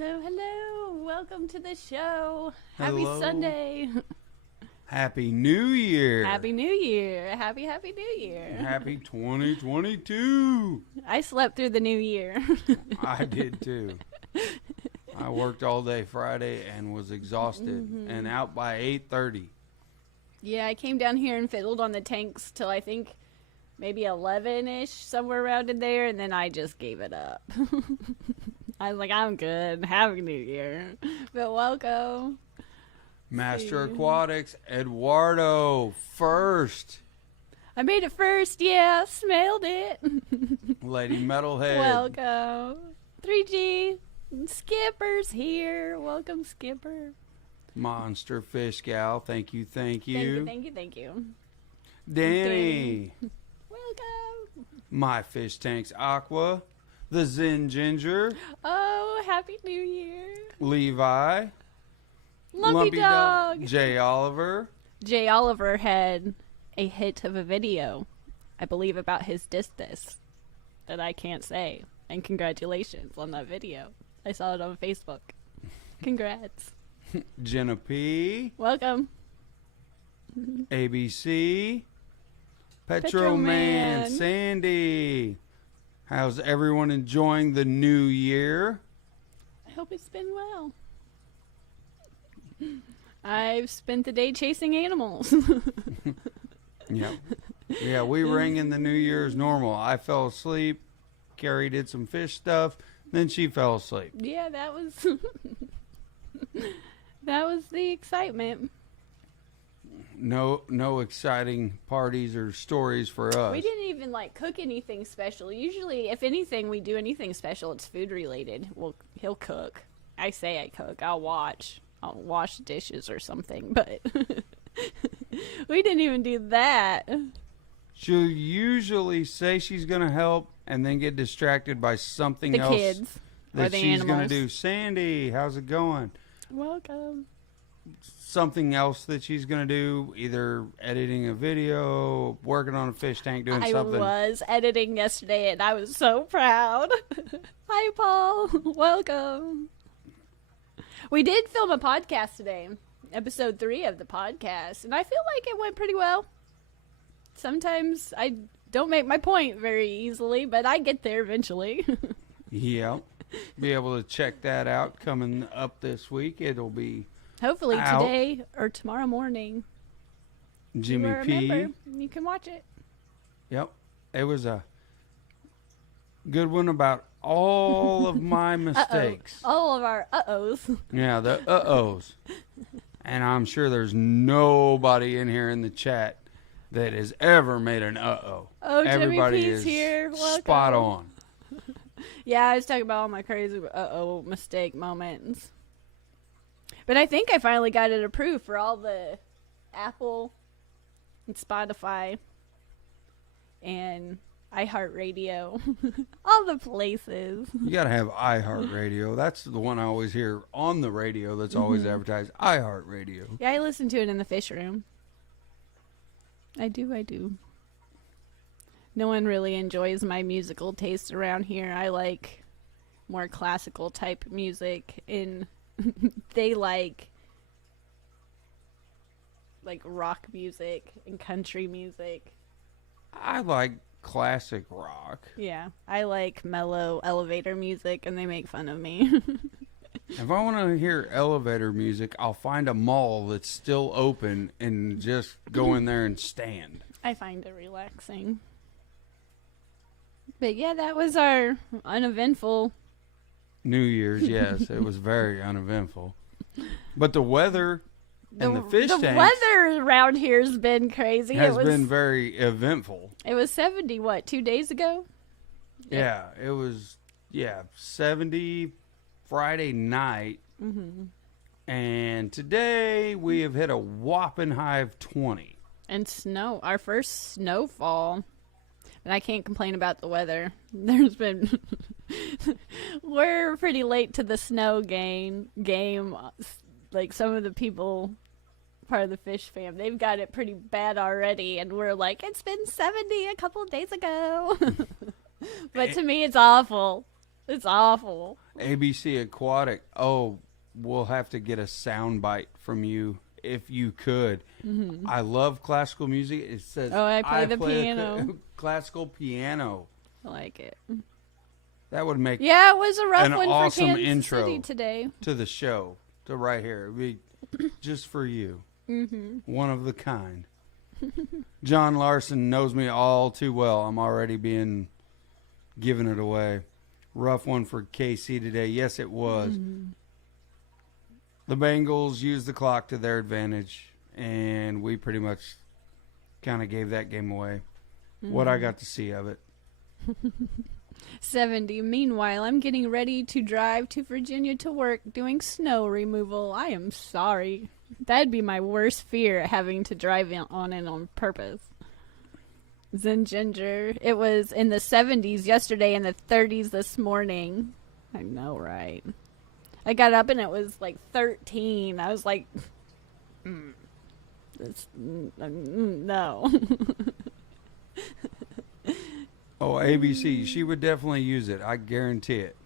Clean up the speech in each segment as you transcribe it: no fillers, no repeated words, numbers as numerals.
Hello, hello. Welcome to the show. Hello. Happy Sunday. Happy New Year. Happy New Year. Happy New Year. Happy 2022. I slept through the new year. I did too. I worked all day Friday and was exhausted and out by 8:30. Yeah, I came down here and fiddled on the tanks till I think maybe 11-ish, somewhere around in there, and then I just gave it up. I was like, I'm good. Happy New Year. But welcome. Master Aquatics, Eduardo, first. I made it first, yeah. Smelled it. Lady Metalhead. Welcome. 3G. Skipper's here. Welcome, Skipper. Monster Fish Gal, thank you, thank you. Thank you. Danny. Welcome. My Fish Tanks Aqua. The Zen Ginger. Oh, Happy New Year. Levi. Lumpy Dog. Jay Oliver. Jay Oliver had a hit of a video, I believe, about his discus that I can't say. And congratulations on that video. I saw it on Facebook. Congrats. Jenna P. Welcome. ABC. Petro Man. Man. Sandy. How's everyone enjoying the new year? I hope it's been well. I've spent the day chasing animals. Yep. Yeah, we rang in the new year as normal. I fell asleep. Kerri did some fish stuff. Then she fell asleep. Yeah, that was that was the excitement. No exciting parties or stories for us. We didn't even cook anything special. Usually, if anything, we do anything special, it's food related. Well, he'll cook. I say I cook. I'll watch. I'll wash dishes or something. But we didn't even do that. She'll usually say she's going to help and then get distracted by something The else kids that or the she's going to animals. do. Sandy, how's it going? Welcome. Something else that she's going to do, either editing a video, working on a fish tank, doing something. I was editing yesterday, and I was so proud. Hi, Paul. Welcome. We did film a podcast today, episode 3 of the podcast, and I feel like it went pretty well. Sometimes I don't make my point very easily, but I get there eventually. Yep. Be able to check that out coming up this week. It'll be Hopefully out. today or tomorrow morning. Jimmy P. Remember, you can watch it. Yep. It was a good one about all of my mistakes. All of our uh-ohs. Yeah, the uh-ohs. And I'm sure there's nobody in here in the chat that has ever made an uh-oh. Oh, Everybody Jimmy P's is here. Welcome. spot on. Yeah, I was talking about all my crazy uh-oh mistake moments. But I think I finally got it approved for all the Apple and Spotify and iHeartRadio. All the places. You got to have iHeartRadio. That's the one I always hear on the radio that's always advertised. iHeartRadio. Yeah, I listen to it in the fish room. I do. No one really enjoys my musical taste around here. I like more classical type music, and they like rock music and country music. I like classic rock. Yeah, I like mellow elevator music, and they make fun of me. If I want to hear elevator music, I'll find a mall that's still open and just go in there and stand. I find it relaxing. But yeah, that was our uneventful. New Year's, yes, it was very uneventful. But the weather and the fish The tanks weather around here has been crazy. has been very eventful. It was 70, 2 days ago? Yeah, it was, 70 Friday night. And today we have hit a whopping high of 20. And snow. Our first snowfall. And I can't complain about the weather. There's been... We're pretty late to the snow game. Like, some of the people, part of the fish fam, they've got it pretty bad already. And we're like, it's been 70 a couple of days ago. But to me, it's awful. It's awful. ABC Aquatic. Oh, we'll have to get a sound bite from you if you could. Mm-hmm. I love classical music. It says, I play the piano. Classical piano. I like it. That would make it was a rough an one awesome for Kansas intro City today. To the show, to right here. It'd be just for you. Mm-hmm. One of the kind. John Larson knows me all too well. I'm already being giving it away. Rough one for KC today. Yes, it was. Mm-hmm. The Bengals used the clock to their advantage, and we pretty much kind of gave that game away. Mm-hmm. What I got to see of it. 70. Meanwhile, I'm getting ready to drive to Virginia to work doing snow removal. I am sorry. That'd be my worst fear, having to drive on it on purpose. Zen Ginger. It was in the 70s yesterday and the 30s this morning. I know, right? I got up and it was like 13. I was like, no. Oh, ABC. She would definitely use it. I guarantee it.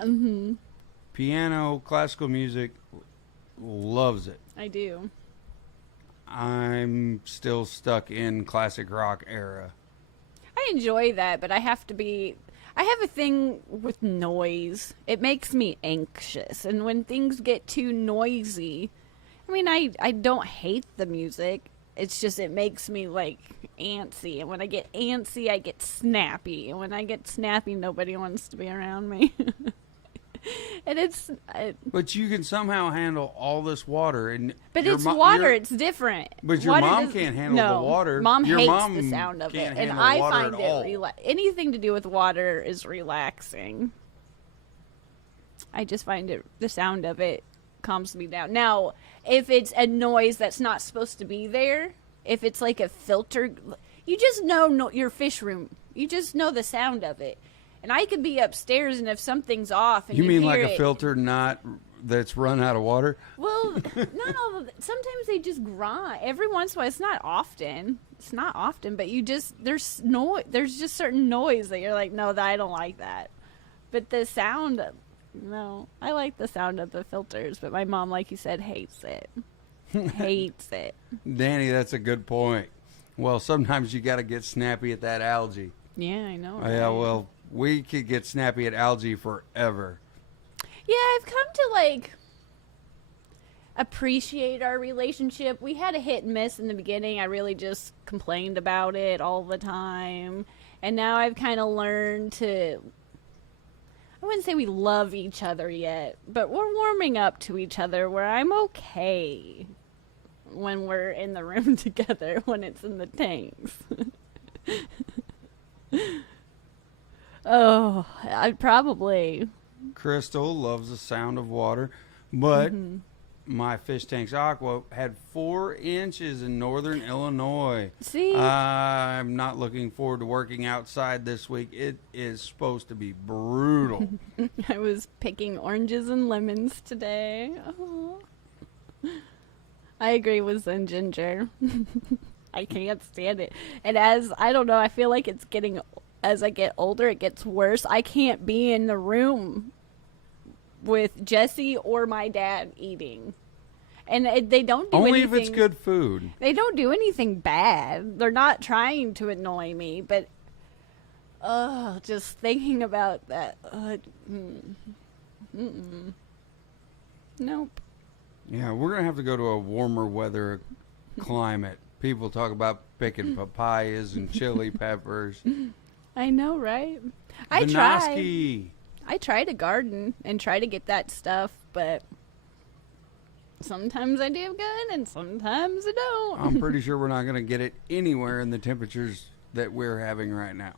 Mm-hmm. Piano, classical music, loves it. I do. I'm still stuck in classic rock era. I enjoy that, but I have a thing with noise. It makes me anxious. And when things get too noisy, I mean, I don't hate the music. It's just, it makes me, like, antsy. And when I get antsy, I get snappy. And when I get snappy, nobody wants to be around me. And but you can somehow handle all this water. But it's water. It's different. But your mom can't handle the water. Mom your hates mom the sound of it. And I find it anything to do with water is relaxing. I just find the sound of it calms me down. Now, if it's a noise that's not supposed to be there, if it's like a filter, you just know your fish room. You just know the sound of it. And I could be upstairs, and if something's off, and you mean hear like a filter that's run out of water? Well, not all of it. Sometimes they just grind. Every once in a while, it's not often. It's not often, but there's just certain noise that you're like, no, I don't like that. But the sound, no, I like the sound of the filters. But my mom, like you said, hates it. Hates it. Danny, that's a good point. Well, sometimes you got to get snappy at that algae. Yeah, I know. Right? Yeah, well, we could get snappy at algae forever. Yeah, I've come to, appreciate our relationship. We had a hit and miss in the beginning. I really just complained about it all the time. And now I've kind of learned to, I wouldn't say we love each other yet, but we're warming up to each other where I'm okay when we're in the room together, when it's in the tanks. Oh, I'd probably. Crystal loves the sound of water, but my fish tanks aqua had 4 inches in northern Illinois. See? I'm not looking forward to working outside this week. It is supposed to be brutal. I was picking oranges and lemons today. Oh. I agree with Zen Ginger. I can't stand it. And I don't know, I feel like it's getting, as I get older, it gets worse. I can't be in the room with Jesse or my dad eating. And they don't do only anything. If it's good food. They don't do anything bad. They're not trying to annoy me, but just thinking about that. Nope. Yeah, we're going to have to go to a warmer weather climate. People talk about picking papayas and chili peppers. I know, right? I try to garden and try to get that stuff, but sometimes I do good and sometimes I don't. I'm pretty sure we're not going to get it anywhere in the temperatures that we're having right now.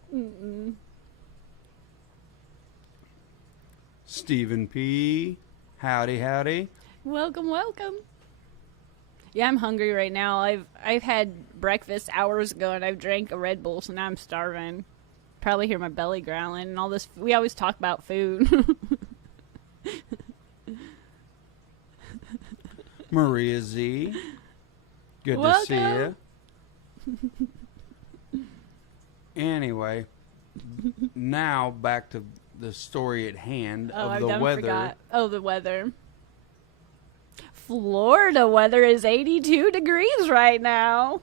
Stephen P. Howdy, howdy. Welcome, welcome. Yeah, I'm hungry right now. I've had breakfast hours ago and I've drank a Red Bull, so now I'm starving. Probably hear my belly growling and all this. We always talk about food. Maria Z. Good Welcome. to see you. Anyway, now back to the story at hand Oh, of I've the done weather. forgot. Oh, the weather. Florida weather is 82 degrees right now.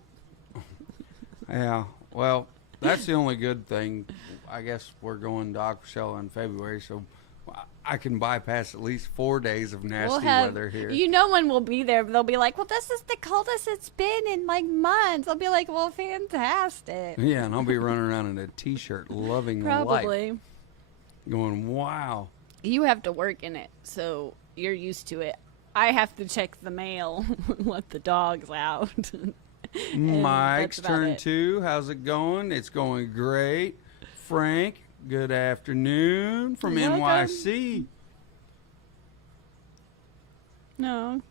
Yeah, well, that's the only good thing. I guess we're going to Aquashella in February, so I can bypass at least 4 days of nasty weather here. You know when we'll be there, they'll be like, well, this is the coldest it's been in like months. I'll be like, well, fantastic. Yeah, and I'll be running around in a T-shirt, loving life. Probably. Going, wow. You have to work in it, so you're used to it. I have to check the mail, let the dogs out. Mike's that's about turn it. 2. How's it going? It's going great. Frank, good afternoon from Welcome. NYC. No.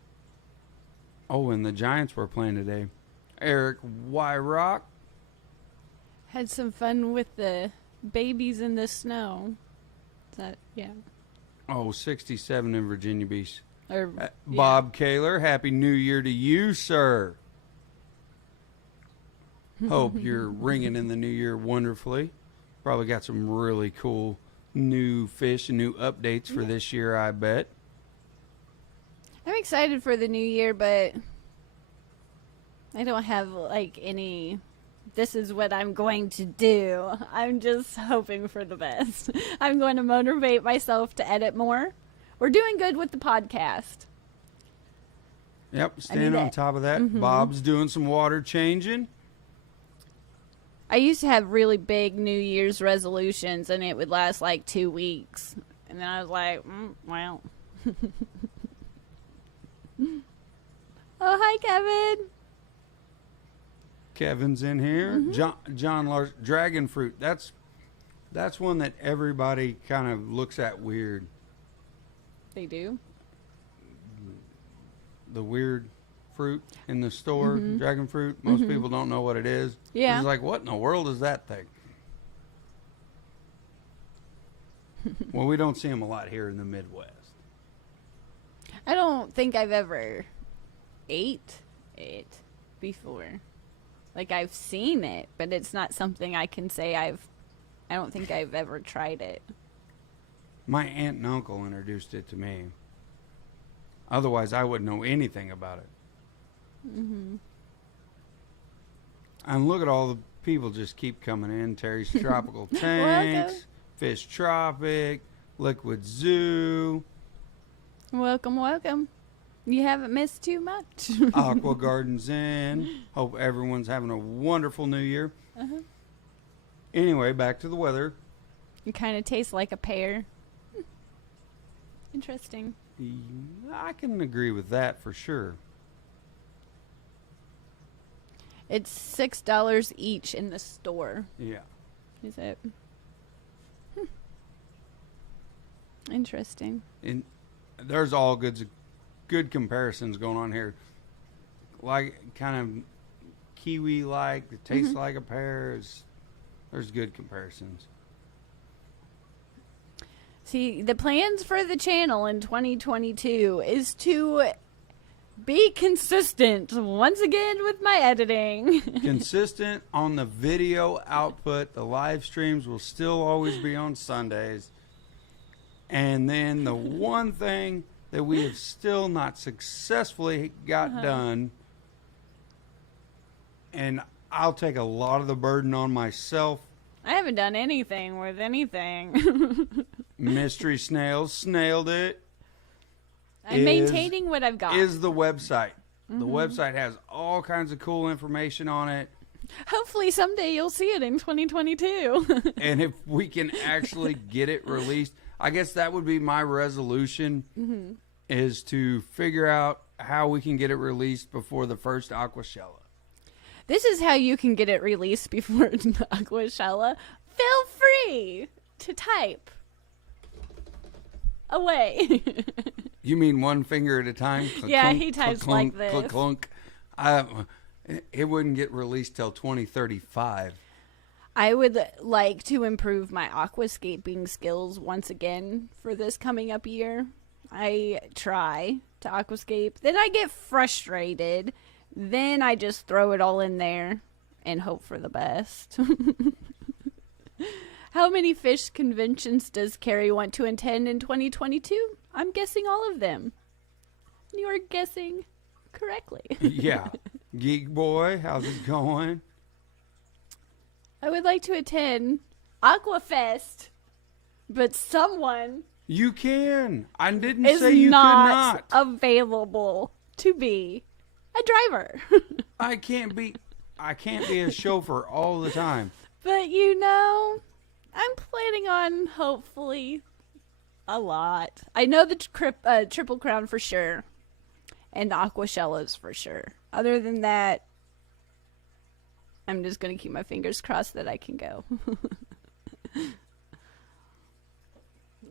Oh, and the Giants were playing today. Eric Wyrock. Had some fun with the babies in the snow. Is that, yeah. Oh, 67 in Virginia Beach. Or, yeah. Bob Kaler, Happy New Year to you, sir. Hope you're ringing in the new year wonderfully. Probably got some really cool new fish and new updates for this year, I bet. I'm excited for the new year, but I don't have like any, this is what I'm going to do. I'm just hoping for the best. I'm going to motivate myself to edit more. We're doing good with the podcast. Yep, stand on top of that. Bob's doing some water changing. I used to have really big New Year's resolutions, and it would last like 2 weeks. And then I was like, well. Oh, hi, Kevin. Kevin's in here. John Lars, dragon fruit. That's one that everybody kind of looks at weird. They do? The weird fruit in the store, dragon fruit. Most people don't know what it is. Yeah. It's like, what in the world is that thing? Well, we don't see them a lot here in the Midwest. I don't think I've ever ate it before. Like, I've seen it, but it's not something I can say I don't think I've ever tried it. My aunt and uncle introduced it to me. Otherwise, I wouldn't know anything about it. And look at all the people just keep coming in. Terry's Tropical Tanks, Welcome. Fish Tropic, Liquid Zoo, Welcome, welcome. You haven't missed too much. Aqua Gardens Inn. Hope everyone's having a wonderful new year. Anyway, back to the weather. It kind of tastes like a pear. Interesting. I can agree with that for sure. It's $6 each in the store. Yeah. Is it? Interesting. And there's all good comparisons going on here. Like kind of kiwi-like, it tastes like a pear. There's good comparisons. See, the plans for the channel in 2022 is to be consistent once again with my editing. Consistent on the video output. The live streams will still always be on Sundays. And then the one thing that we have still not successfully got done, and I'll take a lot of the burden on myself. I haven't done anything with anything. Mystery Snails snailed it. I'm maintaining what I've got. Is the website. The website has all kinds of cool information on it. Hopefully someday you'll see it in 2022. And if we can actually get it released, I guess that would be my resolution, is to figure out how we can get it released before the first Aquashella. This is how you can get it released before Aquashella. Feel free to type away. You mean one finger at a time? Yeah, he types like this. Clunk, clunk. It wouldn't get released till 2035. I would like to improve my aquascaping skills once again for this coming up year. I try to aquascape, then I get frustrated, then I just throw it all in there and hope for the best. How many fish conventions does Kerri want to attend in 2022? I'm guessing all of them. You are guessing correctly. Yeah. Geek Boy, how's it going? I would like to attend Aquafest, but someone You can. I didn't is say you not could not. available to be a driver. I can't be a chauffeur all the time. But you know, I'm planning on hopefully a lot. I know the Triple Crown for sure, and the Aquashellos for sure. Other than that, I'm just going to keep my fingers crossed that I can go.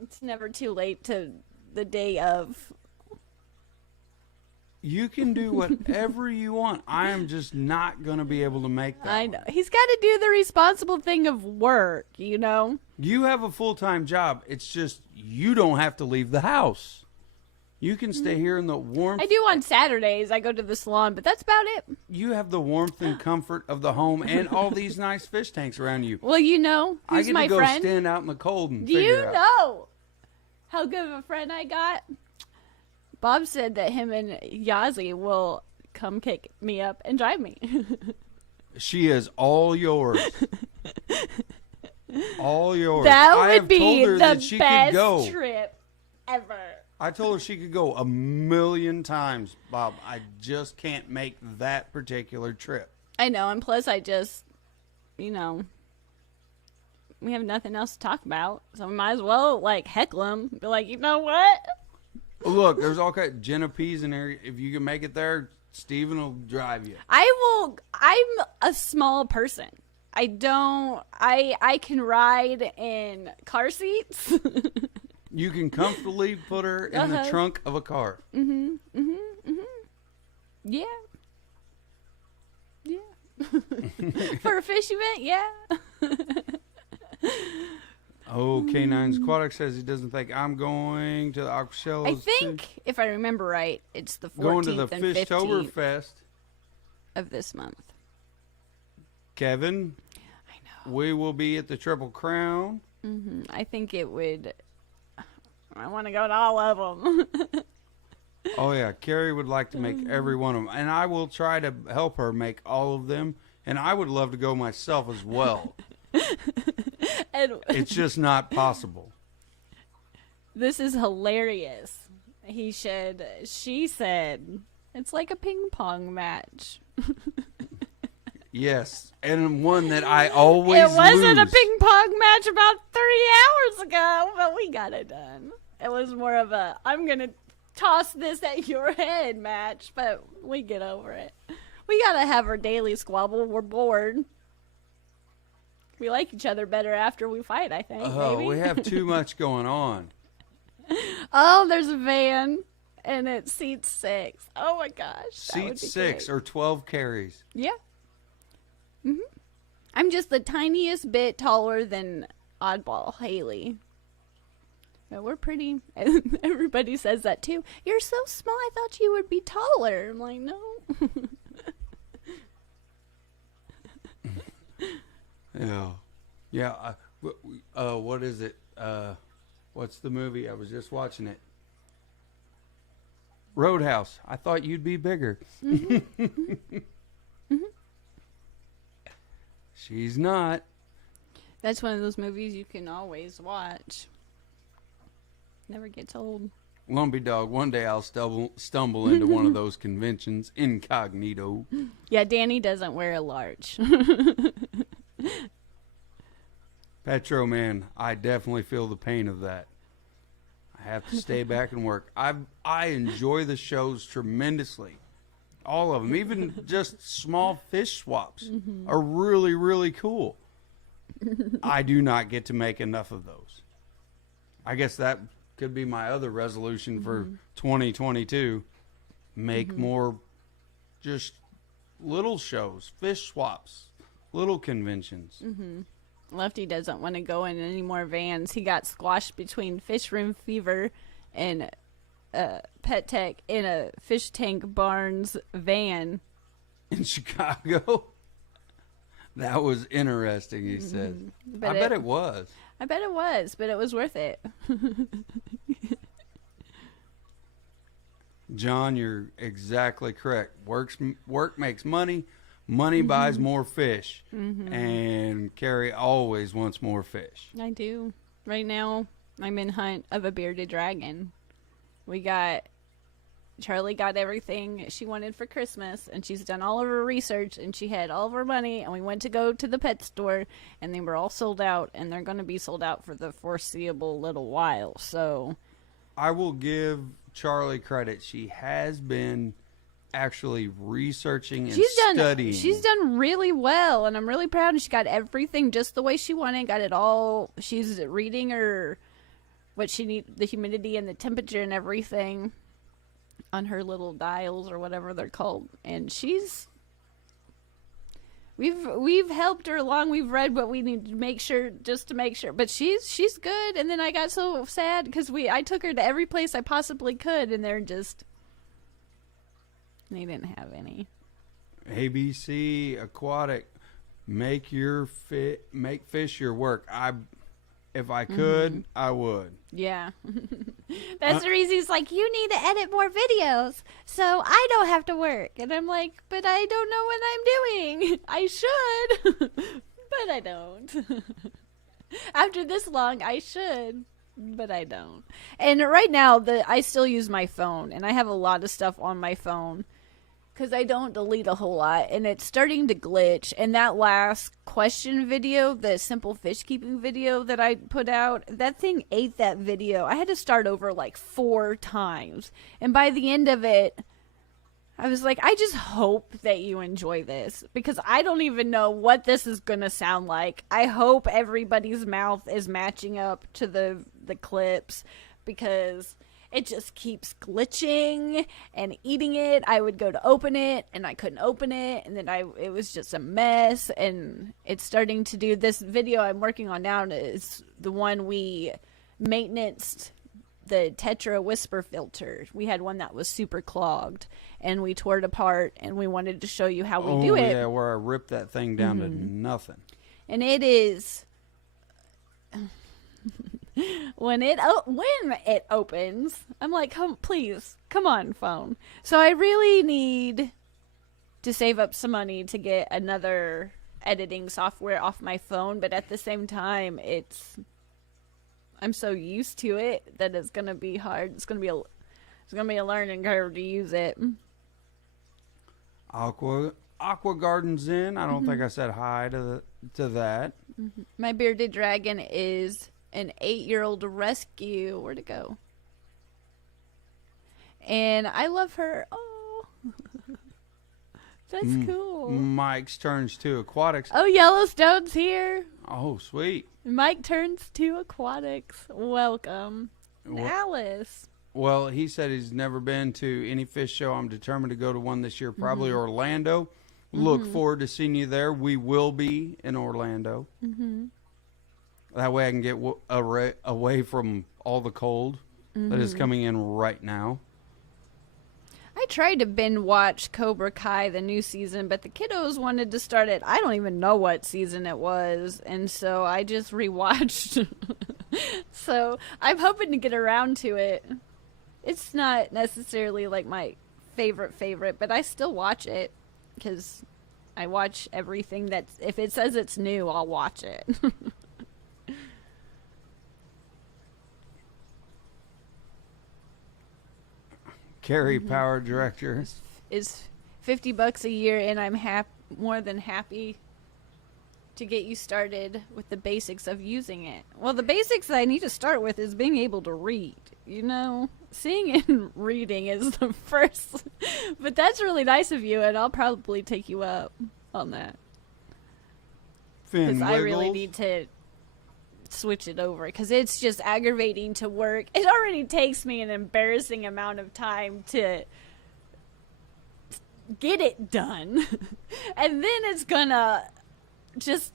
It's never too late to the day of. You can do whatever you want. I am just not going to be able to make that. I know. He's got to do the responsible thing of work, you know? You have a full-time job. It's just you don't have to leave the house. You can stay here in the warmth. I do on Saturdays. I go to the salon, but that's about it. You have the warmth and comfort of the home and all these nice fish tanks around you. Well, you know, I who's get my to go friend? stand out in the cold and Do you figure out. know how good of a friend I got? Bob said that him and Yazzie will come kick me up and drive me. She is all yours. All yours. That I would have be told her the that she could go. best trip ever. I told her she could go 1,000,000 times, Bob. I just can't make that particular trip. I know, and plus I just, you know, we have nothing else to talk about, so we might as well, like, heckle him. Be like, you know what? Look, there's all kinds of Genovese in there. If you can make it there, Steven will drive you. I'm a small person. I can ride in car seats. You can comfortably put her in the trunk of a car. Yeah. Yeah. For a fish event, yeah. Oh, K9's Aquatic says he doesn't think I'm going to the Aquashellos. I think, if I remember right, it's the 14th Going to the and 15th Fishtoberfest. of this month. Kevin, I know. we will be at the Triple Crown. I think it would. I want to go to all of them. Oh, yeah. Kerri would like to make every one of them. And I will try to help her make all of them. And I would love to go myself as well. And It's just not possible. this is hilarious. She said, it's like a ping pong match. Yes. And one that I always It wasn't a lose. ping pong match about 3 hours ago, but we got it done. It was more of a, I'm going to toss this at your head match, but we get over it. We got to have our daily squabble. We're bored. We like each other better after we fight, I think. Oh, maybe. we have too much going on. Oh, there's a van, and it seats 6. Oh, my gosh. That would Seat be 6 great. or 12 carries. Yeah. I'm just the tiniest bit taller than Oddball Haley. But we're pretty. Everybody says that too. You're so small. I thought you would be taller. I'm like, no. Yeah. Yeah. What is it? What's the movie? I was just watching it. Roadhouse. I thought you'd be bigger. She's not. That's one of those movies you can always watch. Never gets old. Lumpy Dog, one day I'll stumble into one of those conventions incognito. Yeah, Danny doesn't wear a large. Petro Man, I definitely feel the pain of that. I have to stay back and work. I enjoy the shows tremendously. All of them, even just small fish swaps, are really, really cool. I do not get to make enough of those. I guess that could be my other resolution for 2022. Make more just little shows, fish swaps, little conventions. Lefty doesn't want to go in any more vans. He got squashed between Fish Room Fever and Pet Tech in a Fish Tank Barnes van. In Chicago. That was interesting, he says. I bet it was. I bet it was, but it was worth it. John, you're exactly correct. Work makes money. Money buys more fish. And Kerri always wants more fish. I do. Right now, I'm in hunt of a bearded dragon. Charlie got everything she wanted for Christmas, and she's done all of her research, and she had all of her money, and we went to go to the pet store, and they were all sold out, and they're going to be sold out for the foreseeable little while, so... I will give Charlie credit. She has been actually researching and studying. She's done really well, and I'm really proud, and she got everything just the way she wanted, got it all. She's reading what she needs, the humidity and the temperature and everything on her little dials or whatever they're called, and we've helped her along. We've read what we need to make sure, but she's good. And then I got so sad because I took her to every place I possibly could, and they didn't have any. ABC Aquatic, make fish your work. If I could, I would. Yeah. That's the reason he's like, you need to edit more videos so I don't have to work. And I'm like, but I don't know what I'm doing. I should, but I don't. After this long, I should, but I don't. And right now, I still use my phone, and I have a lot of stuff on my phone because I don't delete a whole lot, and it's starting to glitch. And that last question video, the simple fish keeping video that I put out, that thing ate that video. I had to start over like 4 times. And by the end of it, I was like, I just hope that you enjoy this, because I don't even know what this is going to sound like. I hope everybody's mouth is matching up to the clips, because it just keeps glitching and eating it. I would go to open it, and I couldn't open it, and then it was just a mess, and it's starting to do this video I'm working on now is the one we maintenanced, the Tetra Whisper filter. We had one that was super clogged, and we tore it apart, and we wanted to show you how we do it. Oh, yeah, where I ripped that thing down to nothing. And it is... when it opens, I'm like, please, come on, phone. So I really need to save up some money to get another editing software off my phone, but at the same time, I'm so used to it that it's gonna be hard. It's gonna be a learning curve to use it. Aqua Garden's in. I don't think I said hi to that. My bearded dragon is an 8-year-old rescue. Where'd it go? And I love her. Oh, that's cool. Mike's turns to aquatics. Oh, Yellowstone's here. Oh, sweet. Mike turns to aquatics. Welcome. Alice. Well, he said he's never been to any fish show. I'm determined to go to one this year, probably Orlando. Look forward to seeing you there. We will be in Orlando. That way I can get away from all the cold that is coming in right now. I tried to binge watch Cobra Kai, the new season, but the kiddos wanted to start it. I don't even know what season it was, and so I just rewatched. So I'm hoping to get around to it. It's not necessarily like my favorite, but I still watch it because I watch everything if it says it's new, I'll watch it. Kerri, Power Director. Is $50 a year, and I'm more than happy to get you started with the basics of using it. Well, the basics that I need to start with is being able to read. You know, seeing and reading is the first. But that's really nice of you, and I'll probably take you up on that. Because I really need to switch it over, because it's just aggravating to work. It already takes me an embarrassing amount of time to get it done. And then it's gonna just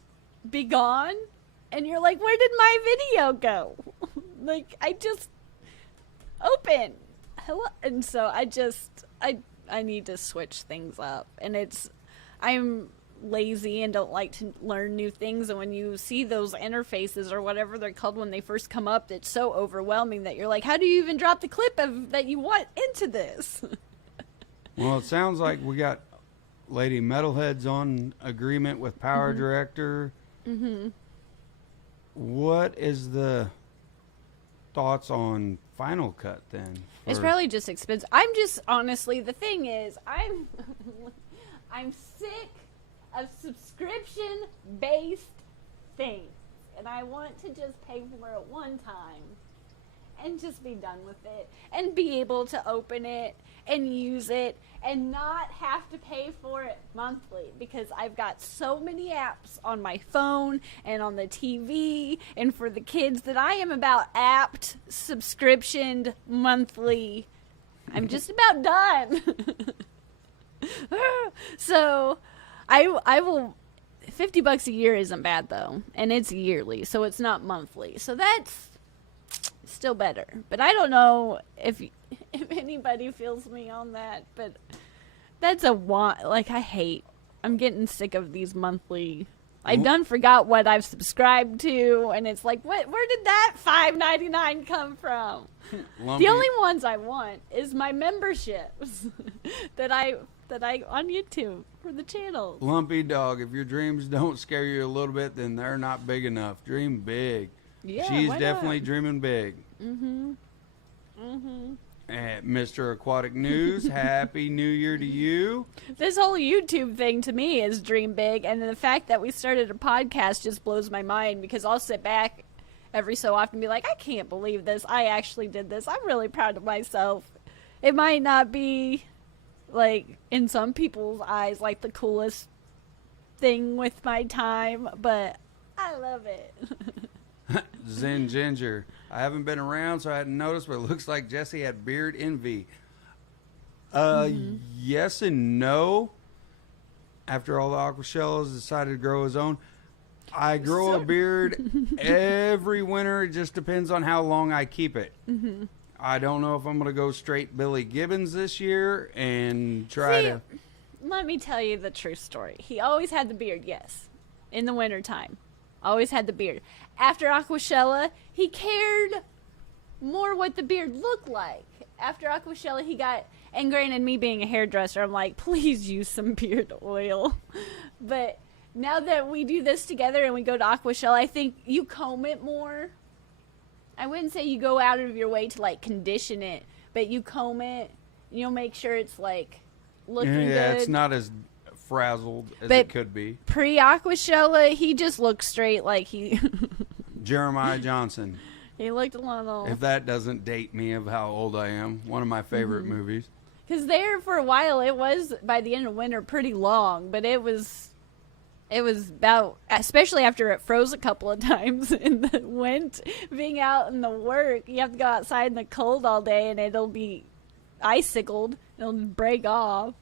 be gone, and you're like, where did my video go? Like, I just open hello, and so I need to switch things up, and I'm lazy and don't like to learn new things, and when you see those interfaces or whatever they're called when they first come up, it's so overwhelming that you're like, how do you even drop the clip of that you want into this? Well, it sounds like we got Lady Metalhead's on agreement with Power Director. What is the thoughts on Final Cut then? It's probably just expensive. I'm just, honestly, the thing is, I'm sick of subscription-based things. And I want to just pay for it one time and just be done with it. And be able to open it and use it and not have to pay for it monthly. Because I've got so many apps on my phone and on the TV and for the kids that I am about apt subscriptioned monthly. I'm just about done. So I will, $50 a year isn't bad though, and it's yearly, so it's not monthly, so that's still better. But I don't know if anybody feels me on that, but that's a want. Like, I'm getting sick of these monthly. I done forgot what I've subscribed to, and it's like, where did that $5.99 come from? The only ones I want is my memberships that I on YouTube for the channels. Lumpy dog, if your dreams don't scare you a little bit, then they're not big enough. Dream big. Yeah, she's why definitely not? dreaming big. Mr. Aquatic News, Happy New Year to you. This whole YouTube thing to me is dream big, and the fact that we started a podcast just blows my mind, because I'll sit back every so often and be like, I can't believe this. I actually did this. I'm really proud of myself. It might not be, like, in some people's eyes, like the coolest thing with my time, but I love it. Zen Ginger, I haven't been around, so I hadn't noticed, but it looks like Jesse had beard envy. Yes and no. After all the Aquashellas decided to grow his own, I grow a beard every winter. It just depends on how long I keep it. I don't know if I'm going to go straight Billy Gibbons this year and try to... Let me tell you the true story. He always had the beard, yes, in the wintertime. Always had the beard. After Aquashella, he cared more what the beard looked like. After Aquashella, he got... And granted, me being a hairdresser, I'm like, please use some beard oil. But now that we do this together and we go to Aquashella, I think you comb it more. I wouldn't say you go out of your way to, like, condition it, but you comb it. You'll make sure it's, like, looking good. Yeah, it's not as frazzled as it could be. Pre-Aquashella, he just looked straight like he... Jeremiah Johnson. He looked a little... If that doesn't date me of how old I am. One of my favorite movies. Because there, for a while, it was, by the end of winter, pretty long. But it was about... Especially after it froze a couple of times in the winter. Being out in the work, you have to go outside in the cold all day, and it'll be icicled. It'll break off.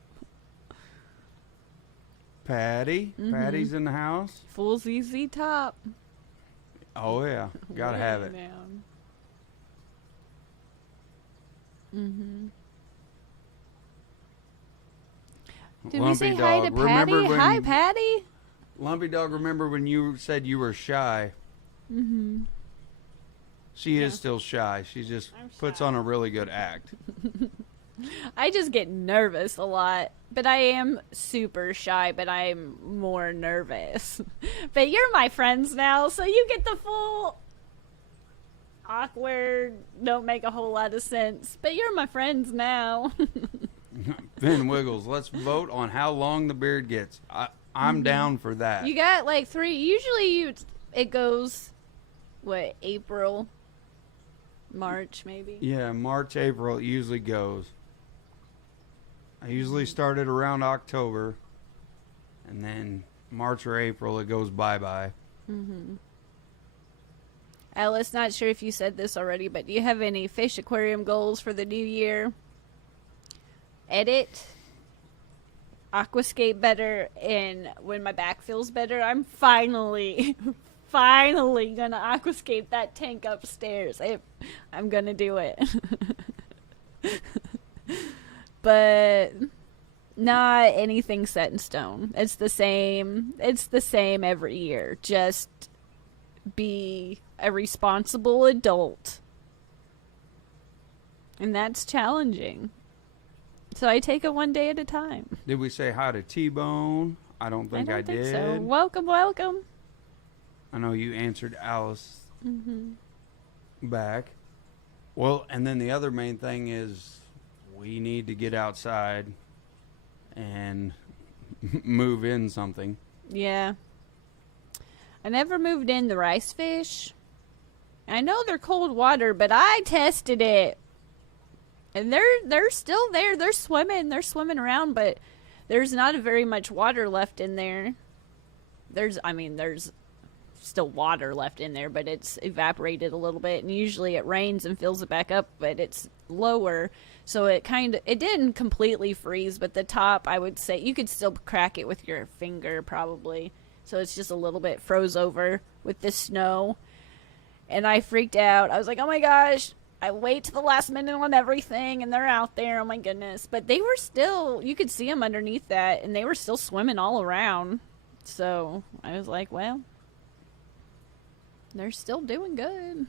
Patty. Patty's in the house. Full ZZ Top. Oh, yeah. Gotta have it. Did we say hi to Patty? Hi, Patty. Lumpy Dog, remember when you said you were shy? She is still shy. She just puts on a really good act. I just get nervous a lot. But I am super shy, but I'm more nervous. But you're my friends now, so you get the full awkward, don't make a whole lot of sense. But you're my friends now. Ben Wiggles, let's vote on how long the beard gets. I'm down for that. You got like 3. Usually it goes, what, April, March maybe? Yeah, March, April it usually goes. I usually start it around October, and then March or April it goes bye-bye. Alice, not sure if you said this already, but do you have any fish aquarium goals for the new year? Edit, aquascape better, and when my back feels better, I'm finally gonna aquascape that tank upstairs. I'm gonna do it. But Not anything set in stone. It's the same. It's the same every year. Just be a responsible adult. And that's challenging. So I take it one day at a time. Did we say hi to T-Bone? I don't think I did. So. Welcome, welcome. I know you answered Alice back. Well, and then the other main thing is we need to get outside and move in something. Yeah. I never moved in the rice fish. I know they're cold water, but I tested it. And they're still there. They're swimming around, but there's not very much water left in there. There's still water left in there, but it's evaporated a little bit, and usually it rains and fills it back up, but it's lower, so it didn't completely freeze, but the top, I would say, you could still crack it with your finger, probably, so it's just a little bit froze over with the snow, and I freaked out. I was like, oh my gosh, I wait to the last minute on everything, and they're out there, oh my goodness, but they were still, you could see them underneath that, and they were still swimming all around, so I was like, well, they're still doing good.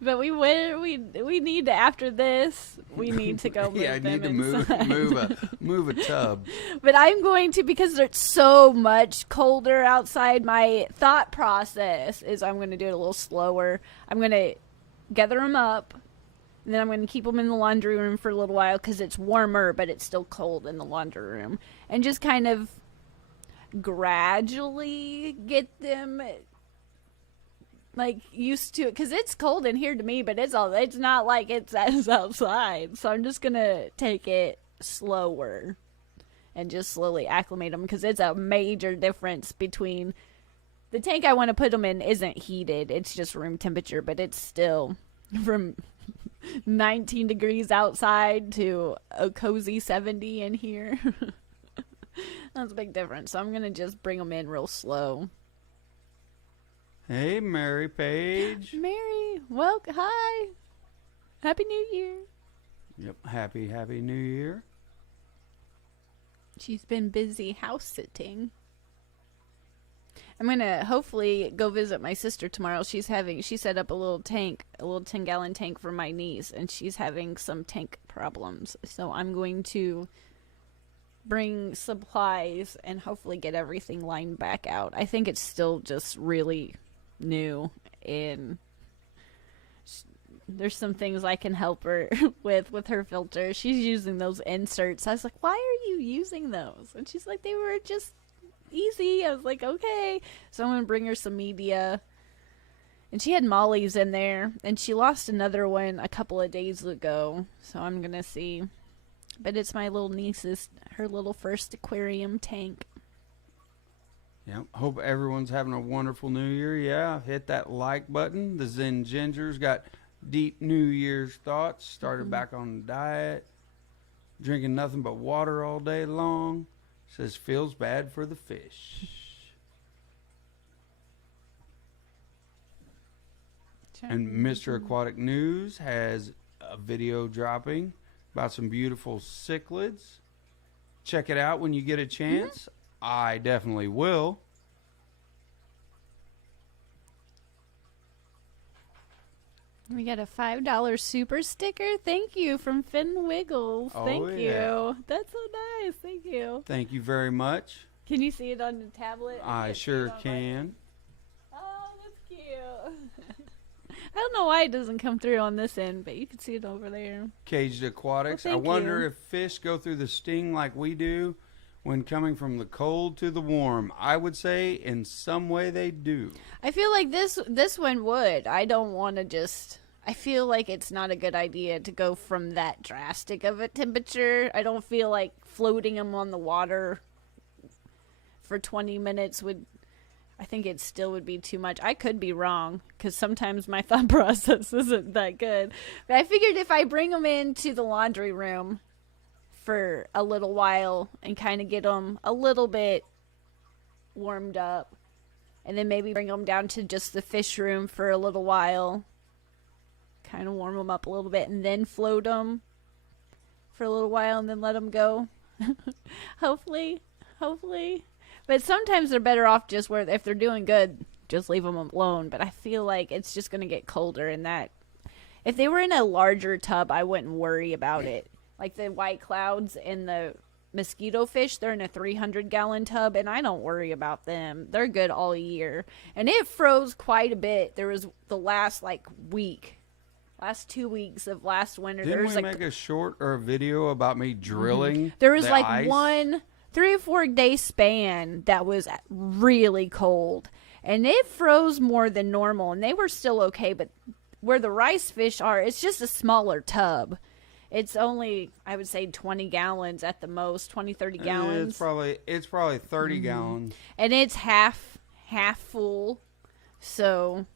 But we need to, after this, we need to go move yeah, I them need to inside. move a tub. But I'm going to, because it's so much colder outside, my thought process is I'm going to do it a little slower. I'm going to gather them up, and then I'm going to keep them in the laundry room for a little while because it's warmer, but it's still cold in the laundry room. And just kind of gradually get them like used to it, because it's cold in here to me, but it's not like it's as outside, so I'm just gonna take it slower and just slowly acclimate them, because it's a major difference between the tank I want to put them in isn't heated, it's just room temperature, but it's still from 19 degrees outside to a cozy 70 in here. That's a big difference, so I'm gonna just bring them in real slow. Hey, Mary Page. Mary, welcome. Hi. Happy New Year. Yep, happy New Year. She's been busy house sitting. I'm going to hopefully go visit my sister tomorrow. She set up a little 10-gallon tank for my niece, and she's having some tank problems. So I'm going to bring supplies and hopefully get everything lined back out. I think it's still just really new, and there's some things I can help her with her filter. She's using those inserts. I was like, why are you using those? And she's like, they were just easy. I was like, okay. So I'm gonna bring her some media, and she had mollies in there, and she lost another one a couple of days ago, so I'm gonna see. But it's my little niece's, her little first aquarium tank. Yep. Hope everyone's having a wonderful New Year. Yeah, hit that like button. The Zen Ginger's got deep New Year's thoughts. Started back on the diet. Drinking nothing but water all day long. Says feels bad for the fish. And Mr. Aquatic News has a video dropping about some beautiful cichlids. Check it out when you get a chance. I definitely will. We got a $5 super sticker. Thank you from Finn Wiggles. Thank you. That's so nice. Thank you. Thank you very much. Can you see it on the tablet? I sure can. Oh, that's cute. I don't know why it doesn't come through on this end, but you can see it over there. Caged Aquatics. Well, I wonder if fish go through the sting like we do when coming from the cold to the warm. I would say in some way they do. I feel like this one would. I don't want to just... I feel like it's not a good idea to go from that drastic of a temperature. I don't feel like floating them on the water for 20 minutes would... I think it still would be too much. I could be wrong, because sometimes my thought process isn't that good. But I figured if I bring them into the laundry room for a little while and kind of get them a little bit warmed up, and then maybe bring them down to just the fish room for a little while, kind of warm them up a little bit, and then float them for a little while and then let them go. Hopefully. But sometimes they're better off just where, if they're doing good, just leave them alone. But I feel like it's just going to get colder, and that if they were in a larger tub, I wouldn't worry about it. Like the white clouds and the mosquito fish, they're in a 300-gallon tub, and I don't worry about them. They're good all year. And it froze quite a bit. There was the last 2 weeks of last winter. Didn't we make a short or a video about me drilling? There was ice? one 3 or 4 day span that was really cold, and it froze more than normal, and they were still okay. But where the rice fish are, it's just a smaller tub. It's only, I would say, 20 gallons at the most, 20, 30 gallons. It's probably 30 gallons. And it's half full. So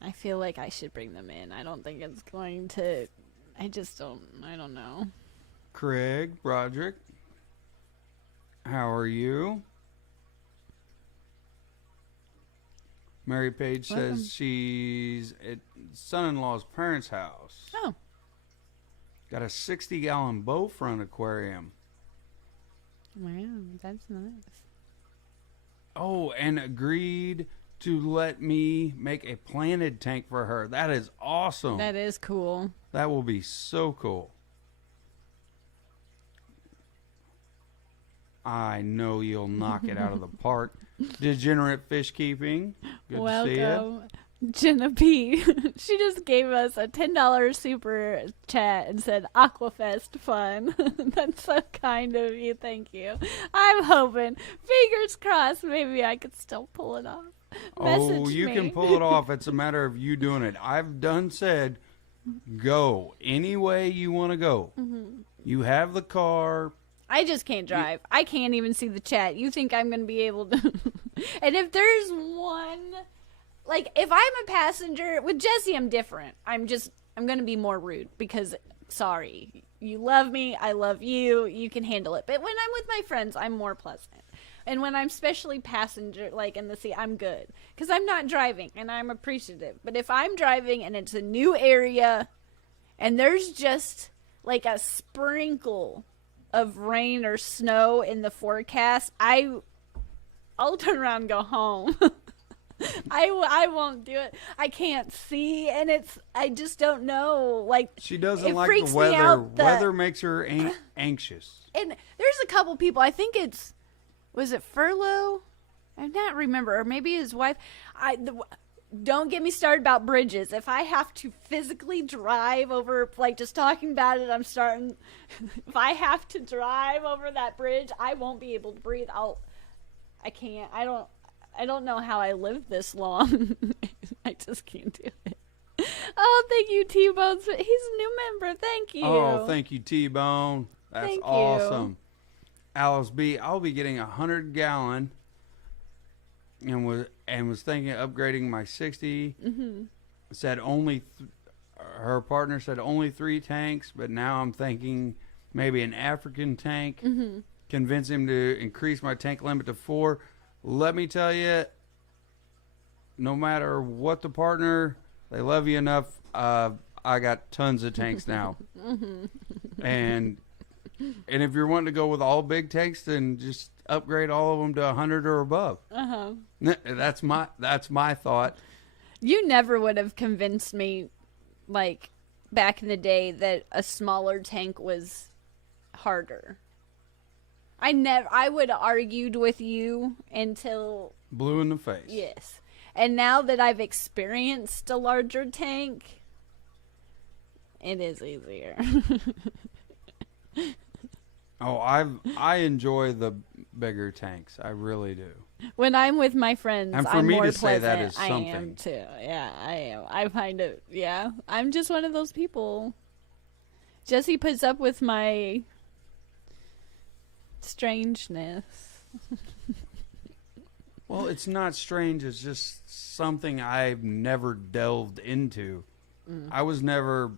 I feel like I should bring them in. I don't think it's going to, I don't know. Craig Broderick, how are you? Mary Page says she's at son-in-law's parents' house. Oh. Got a 60-gallon bow front aquarium. Wow, that's nice. Oh, and agreed to let me make a planted tank for her. That is awesome. That is cool. That will be so cool. I know you'll knock it out of the park. Degenerate Fish Keeping. Good to see you. Welcome, Jenna P. She just gave us a $10 super chat and said, Aquafest fun. That's so kind of you. Thank you. I'm hoping, fingers crossed, maybe I could still pull it off. Oh, you can pull it off. It's a matter of you doing it. I've said, go any way you want to go. Mm-hmm. You have the car. I just can't drive. I can't even see the chat. You think I'm going to be able to? And if there's one, if I'm a passenger, with Jesse, I'm different. I'm going to be more rude because, sorry, you love me. I love you. You can handle it. But when I'm with my friends, I'm more pleasant. And when I'm especially passenger, in the seat, I'm good. Because I'm not driving, and I'm appreciative. But if I'm driving and it's a new area, and there's just, a sprinkle of rain or snow in the forecast, I'll turn around and go home. I won't do it. I can't see, and I just don't know. She doesn't like the weather. Weather makes her anxious. And there's a couple people, I think was it Furlough? I don't remember, or maybe his wife. Don't get me started about bridges. If I have to physically drive over, just talking about it, I'm starting. If I have to drive over that bridge, I won't be able to breathe. I can't. I don't know how I lived this long. I just can't do it. Oh, thank you, T-Bone. He's a new member. Thank you. Oh, thank you, T-Bone. That's thank awesome. You. Alice B., I'll be getting 100-gallon. And was thinking of upgrading my 60. Mm-hmm. Said her partner said only 3 tanks, but now I'm thinking maybe an African tank. Mm-hmm. Convince him to increase my tank limit to 4. Let me tell you, no matter what the partner, they love you enough. I got tons of tanks now. Mm-hmm. And if you're wanting to go with all big tanks, then just upgrade all of them to 100 or above. Uh-huh. That's my thought. You never would have convinced me, back in the day, that a smaller tank was harder. I would have argued with you until blue in the face. Yes. And now that I've experienced a larger tank, it is easier. Oh, I enjoy the bigger tanks. I really do. When I'm with my friends, and for I'm me more to pleasant. say that is something. I am too. Yeah, I am. I find it. Yeah, I'm just one of those people. Jesse puts up with my strangeness. Well, it's not strange. It's just something I've never delved into. I was never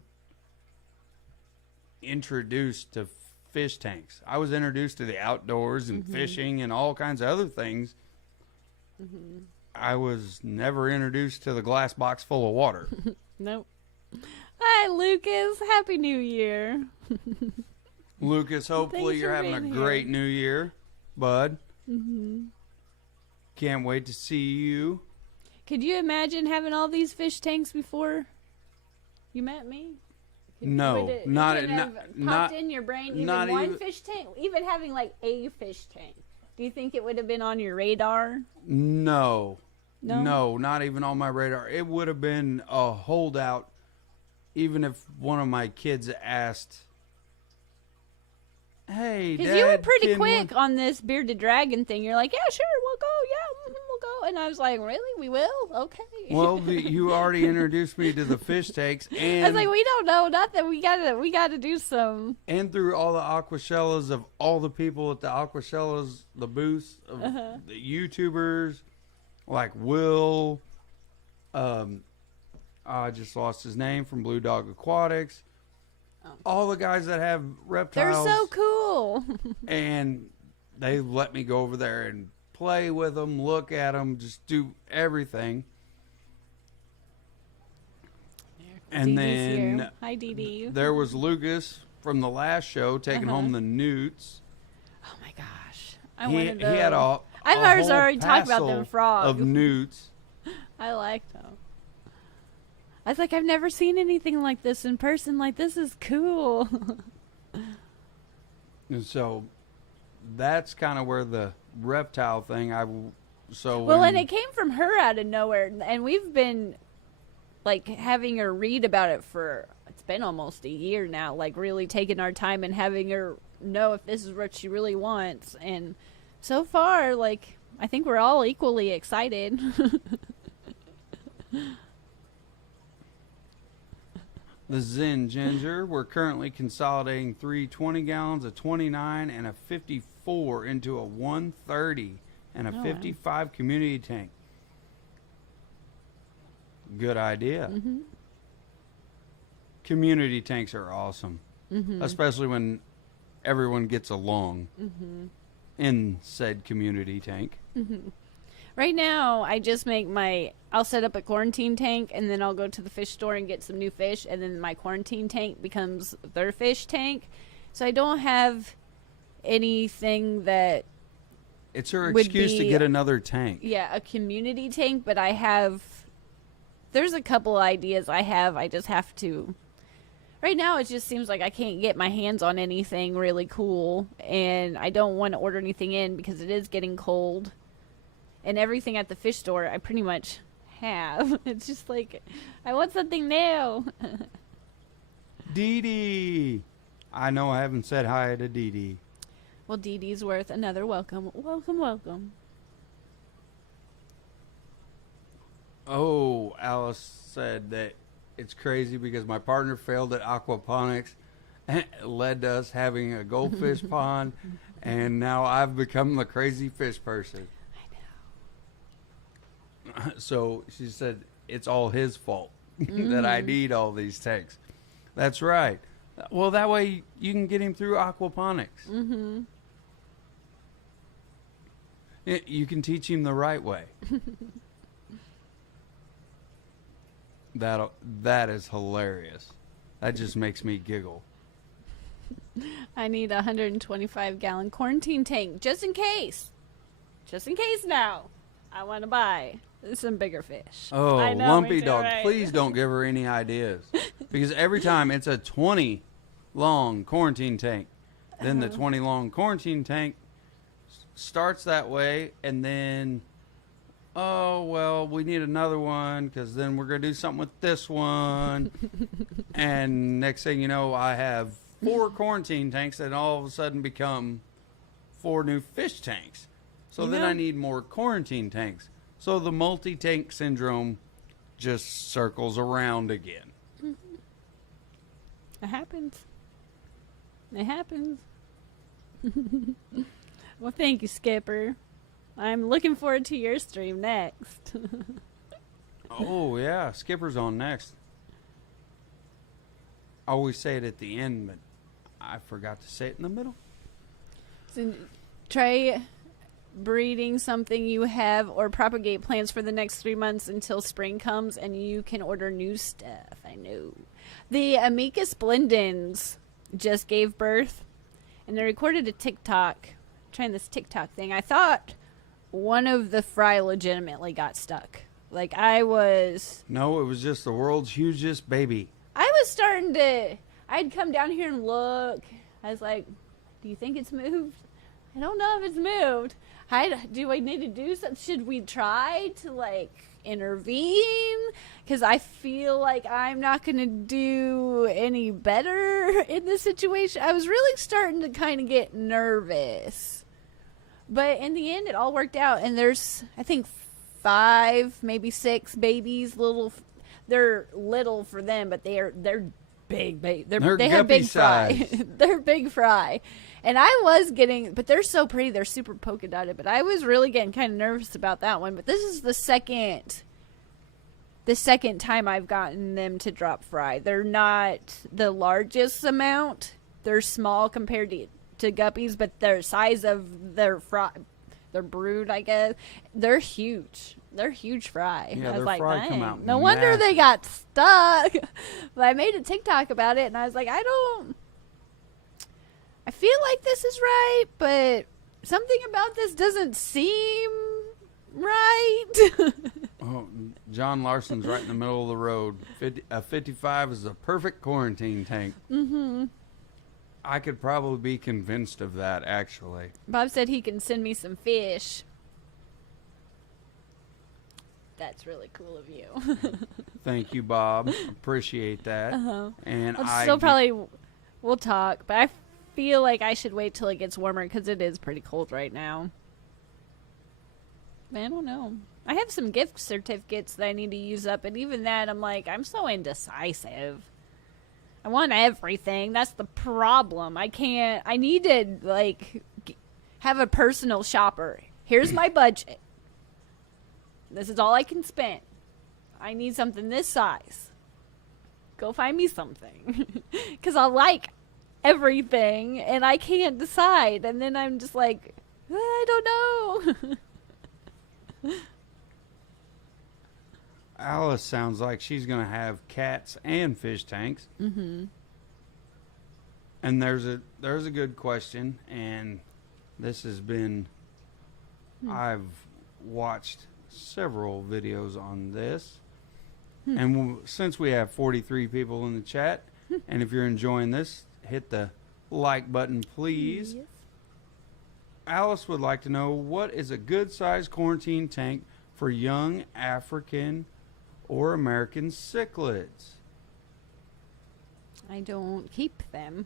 introduced to fish tanks. I was introduced to the outdoors and fishing and all kinds of other things. Mm-hmm. I was never introduced to the glass box full of water. Nope. Hi, Lucas. Happy New Year. Lucas, hopefully Thanks you're for having a being great here. new year, bud. Mm-hmm. Can't wait to see you. Could you imagine having all these fish tanks before you met me? No, Would not couldn't have popped in your brain even not one even- fish tank, even having like a fish tank. Do you think it would have been on your radar? No. No? No, not even on my radar. It would have been a holdout even if one of my kids asked, hey, Because Dad, you were pretty can quick on this bearded dragon thing. You're like, yeah, sure, we'll go. Yeah, we'll go. And I was like, really? We will? Okay. Well, you already introduced me to the fish tanks, I and was like, we don't know nothing. We gotta do some. and through all the aquashellas of all the people at the aquashellas, the booths of the YouTubers, like Will, I just lost his name from Blue Dog Aquatics. All the guys that have reptiles. They're so cool. And they let me go over there and play with them, look at them, just do everything. And Dee Dee's then here. Hi, Dee Dee. there was Lucas from the last show taking home the newts. Oh my gosh, I He wanted those. had a I've whole already talked about them passel frogs. of newts. I like them. I was like, I've never seen anything like this in person. Like, this is cool. And so that's kind of where the reptile thing Well, when- and it came from her out of nowhere, and we've been like having her read about it for, it's been almost a year now, like really taking our time and having her know if this is what she really wants. And so far, like, I think we're all equally excited. The Zen Ginger, we're currently consolidating 3 20 gallons, a 29, and a 54 into a 130 and a wow. 55 community tank. Good idea. Mm-hmm. Community tanks are awesome, Mm-hmm. especially when everyone gets along Mm-hmm. in said community tank. Mm-hmm. Right now, I just make I'll set up a quarantine tank, and then I'll go to the fish store and get some new fish, and then my quarantine tank becomes their fish tank. So I don't have anything that, It's her Would excuse to be- get another tank. a community tank, but there's a couple ideas I have. I just have to. Right now, it just seems like I can't get my hands on anything really cool, and I don't want to order anything in because it is getting cold. And everything at the fish store, I pretty much have. It's just like, I want something new. Dee Dee. I know I haven't said hi to Dee Dee. Well, Dee Dee's worth another welcome. Welcome, welcome. Oh, Alice said that it's crazy because my partner failed at aquaponics and it led to us having a goldfish pond, and now I've become the crazy fish person. So she said it's all his fault that I need all these tanks. That's right. Well, that way you can get him through aquaponics. Mm-hmm. You can teach him the right way. That is hilarious. That just makes me giggle. I need a 125-gallon quarantine tank, just in case. Just in case now. I want to buy some bigger fish. Oh, I know, Lumpy me too, Dog, right? please don't give her any ideas. Because every time it's a 20 long quarantine tank. Then the 20 long quarantine tank starts that way, and then, oh, well, we need another one because then we're going to do something with this one. And next thing you know, I have 4 quarantine tanks that all of a sudden become 4 new fish tanks. So You then know- I need more quarantine tanks. So the multi-tank syndrome just circles around again. It happens. It happens. Well, thank you, Skipper. I'm looking forward to your stream next. Oh, yeah. Skipper's on next. I always say it at the end, but I forgot to say it in the middle. So, try breeding something you have or propagate plants for the next 3 months until spring comes and you can order new stuff. I know. The Amicus Splendens just gave birth, and they recorded a TikTok, trying this TikTok thing. I thought one of the fry legitimately got stuck. Like, No, it was just the world's hugest baby. I was starting to... I'd come down here and look. I was like, do you think it's moved? I don't know if it's moved. Do I need to do something? Should we try to, like, intervene? Because I feel like I'm not going to do any better in this situation. I was really starting to kind of get nervous. But in the end, it all worked out. And there's, I think, 5, maybe 6 babies. They're little for them, but they're big. They have big fry. They're big fry. And I was getting, but they're so pretty. They're super polka dotted. But I was really getting kind of nervous about that one. But this is the second time I've gotten them to drop fry. They're not the largest amount. They're small compared to guppies, but their size of their brood, I guess, they're huge. They're huge fry. Yeah, I was their like, fry come out no wonder they got stuck. But I made a TikTok about it, and I was like, I feel like this is right, but something about this doesn't seem right. Oh, John Larson's right in the middle of the road. A 55 is a perfect quarantine tank. Mm-hmm. I could probably be convinced of that, actually. Bob said he can send me some fish. That's really cool of you. Thank you, Bob. Appreciate that. Uh-huh. And we'll talk, but I feel like I should wait till it gets warmer because it is pretty cold right now. I don't know. I have some gift certificates that I need to use up, and even that, I'm like, I'm so indecisive. I want everything. That's the problem. I need to, like, have a personal shopper. Here's my budget. This is all I can spend. I need something this size. Go find me something. Because I like everything, and I can't decide. And then I'm just like, I don't know. Alice sounds like she's going to have cats and fish tanks. Mm-hmm. And there's a good question, and this has been... I've watched several videos on this. And since we have 43 people in the chat, and if you're enjoying this, hit the like button, please. Yes. Alice would like to know, what is a good-sized quarantine tank for young African or American cichlids? I don't keep them.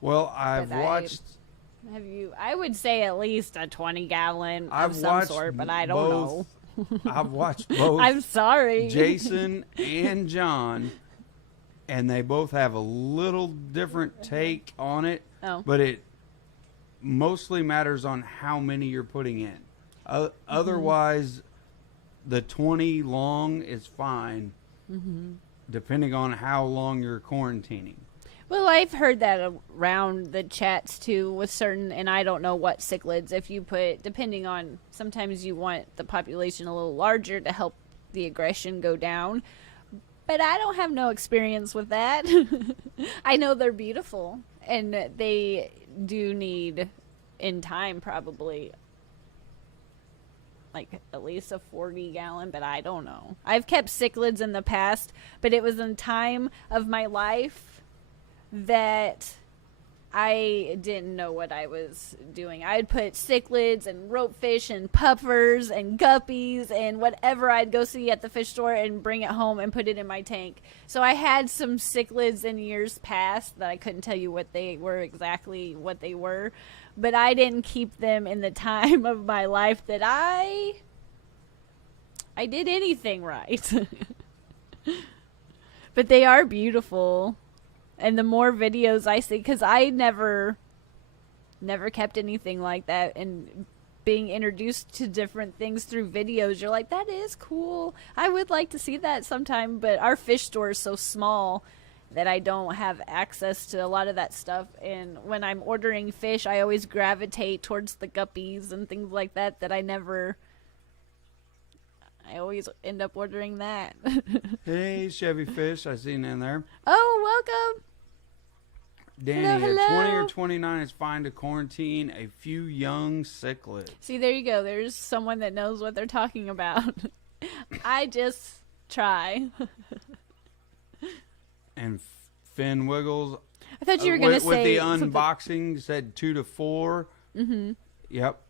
Well, I've watched... Have you? I would say at least a 20-gallon of some sort, but I don't know. I've watched both. I'm sorry. Jason and John, and they both have a little different take on it. Oh. But it mostly matters on how many you're putting in. Otherwise, the 20 long is fine, depending on how long you're quarantining. Well, I've heard that around the chats, too, with certain, and I don't know what cichlids, if you put, depending on, sometimes you want the population a little larger to help the aggression go down. But I don't have no experience with that. I know they're beautiful, and they do need, in time, probably, like, at least a 40-gallon, but I don't know. I've kept cichlids in the past, but it was in time of my life that I didn't know what I was doing. I'd put cichlids and ropefish and puffers and guppies and whatever I'd go see at the fish store and bring it home and put it in my tank. So I had some cichlids in years past that I couldn't tell you what they were, exactly what they were. But I didn't keep them in the time of my life that I did anything right. But they are beautiful. And the more videos I see, because I never kept anything like that, and being introduced to different things through videos, you're like, that is cool. I would like to see that sometime, but our fish store is so small that I don't have access to a lot of that stuff. And when I'm ordering fish, I always gravitate towards the guppies and things like that I always end up ordering that. Hey, Chevy Fish, I seen in there. Oh, welcome. Danny, Hello, at 20 hello. or 29, it's fine to quarantine a few young cichlids. See, there you go. There's someone that knows what they're talking about. I just try. And Finn Wiggles, I thought you were going to with say the something. unboxing, said 2 to 4. Mm-hmm. Yep.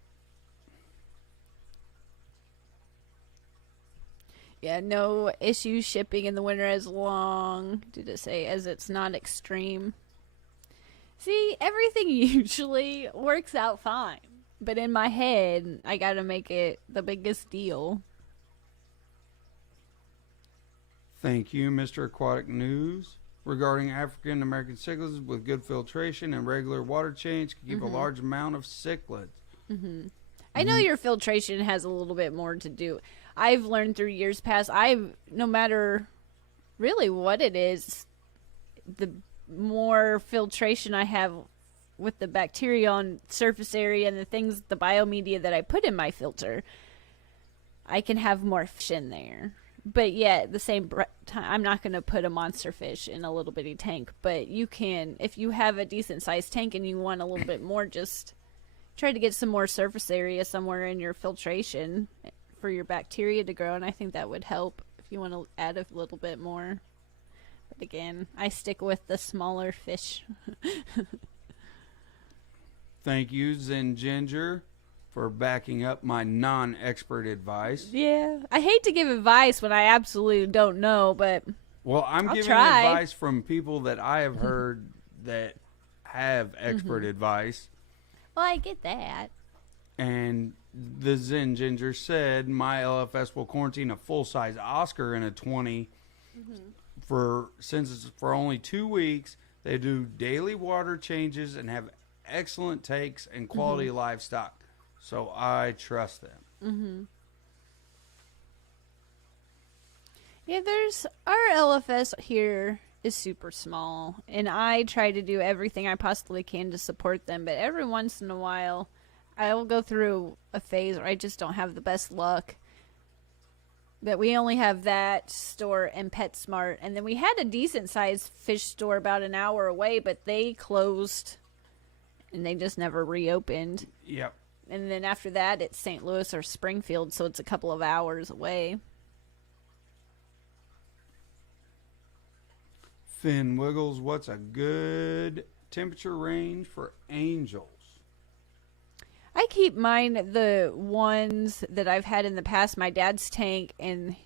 Yeah, no issue shipping in the winter as long, did it say, as it's not extreme. See, everything usually works out fine. But in my head, I gotta make it the biggest deal. Thank you, Mr. Aquatic News. Regarding African American cichlids with good filtration and regular water change can keep a large amount of cichlids. Mm-hmm. I know your filtration has a little bit more to do. I've learned through years past, no matter really what it is, the more filtration I have with the bacteria on surface area and the things, the biomedia that I put in my filter, I can have more fish in there. But yet, at the same time, I'm not going to put a monster fish in a little bitty tank. But you can, if you have a decent sized tank and you want a little bit more, just try to get some more surface area somewhere in your filtration for your bacteria to grow. And I think that would help if you want to add a little bit more. But again, I stick with the smaller fish. Thank you, Zen Ginger, for backing up my non-expert advice. Yeah. I hate to give advice when I absolutely don't know, but Well, I'm I'll giving try. advice from people that I have heard that have expert advice. well, I get that. And the Zen Ginger said, my LFS will quarantine a full-size Oscar in a 20 since it's for only 2 weeks. They do daily water changes and have excellent takes and quality livestock. So I trust them. Mm-hmm. Yeah, our LFS here is super small, and I try to do everything I possibly can to support them, but every once in a while, I will go through a phase where I just don't have the best luck. But we only have that store and PetSmart, and then we had a decent-sized fish store about an hour away, but they closed, and they just never reopened. Yep. And then after that, it's St. Louis or Springfield, so it's a couple of hours away. Finn Wiggles, what's a good temperature range for angels? I keep mine the ones that I've had in the past, my dad's tank, and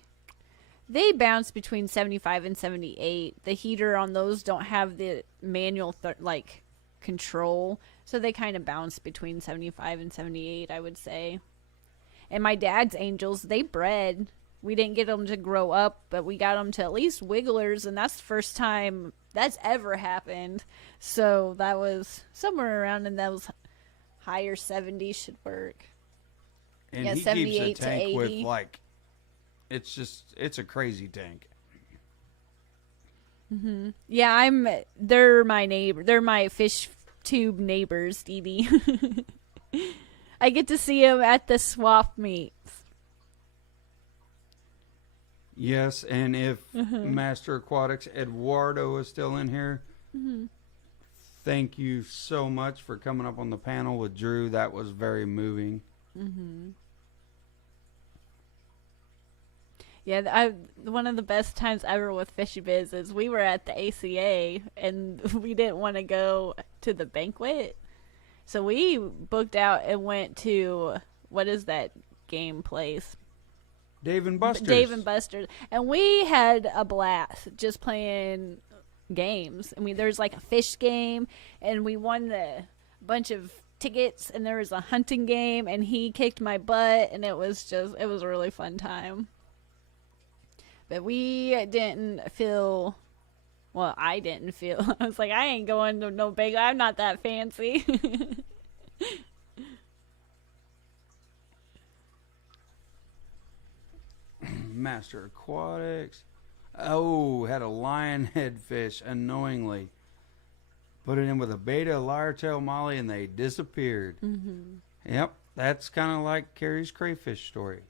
they bounce between 75 and 78. The heater on those don't have the manual control, so they kind of bounce between 75 and 78, I would say. And my dad's angels, they bred. We didn't get them to grow up, but we got them to at least wigglers, and that's the first time that's ever happened. So that was somewhere around in those higher 70s should work. And Yeah, he 78 keeps a to tank with 80. It's a crazy tank. Mm-hmm. Yeah, they're my neighbor. They're my fish tube neighbors, Dee Dee. I get to see them at the swap meets. Yes, and if Master Aquatics Eduardo is still in here, thank you so much for coming up on the panel with Drew. That was very moving. Mm-hmm. Yeah, one of the best times ever with Fishy Biz is we were at the ACA and we didn't want to go to the banquet. So we booked out and went to, what is that game place? Dave and Buster's. Dave and Buster's. And we had a blast just playing games. I mean, there's like a fish game, and we won the bunch of tickets, and there was a hunting game, and he kicked my butt, and it was a really fun time. But we didn't feel, well, I didn't feel, I was like, I ain't going to no big, I'm not that fancy. Master Aquatics. Oh, had a lionhead fish, annoyingly. Put it in with a beta lyre-tail molly, and they disappeared. Mm-hmm. Yep, that's kind of like Kerri's crayfish story.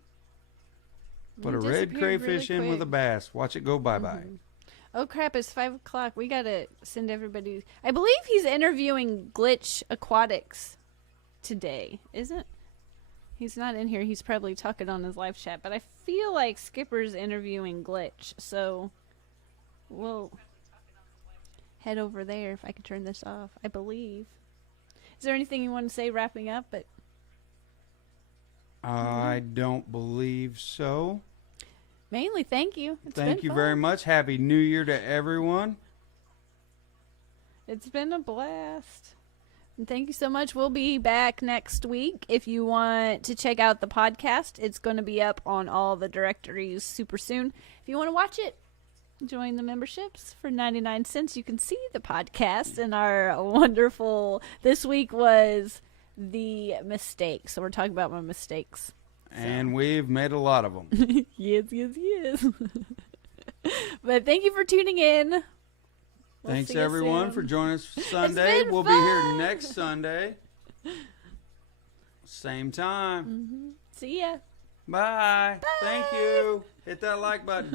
Put a red crayfish in with a bass. Watch it go bye-bye. Oh crap, it's 5 o'clock. We gotta send everybody. I believe he's interviewing Glitch Aquatics today, isn't? He's not in here. He's probably talking on his live chat. But I feel like Skipper's interviewing Glitch, so we'll head over there if I can turn this off. I believe. Is there anything you want to say wrapping up? But I don't believe so. mainly, thank you. Thank you very much. Happy New Year to everyone. It's been a blast. And thank you so much. We'll be back next week. If you want to check out the podcast, it's going to be up on all the directories super soon. If you want to watch it, join the memberships for 99 cents. You can see the podcast and our wonderful... This week was the mistakes. So we're talking about my mistakes. And we've made a lot of them. Yes. But thank you for tuning in. Thanks, everyone, for joining us Sunday. We'll be here next Sunday. Same time. See ya. Bye. Thank you. Hit that like button.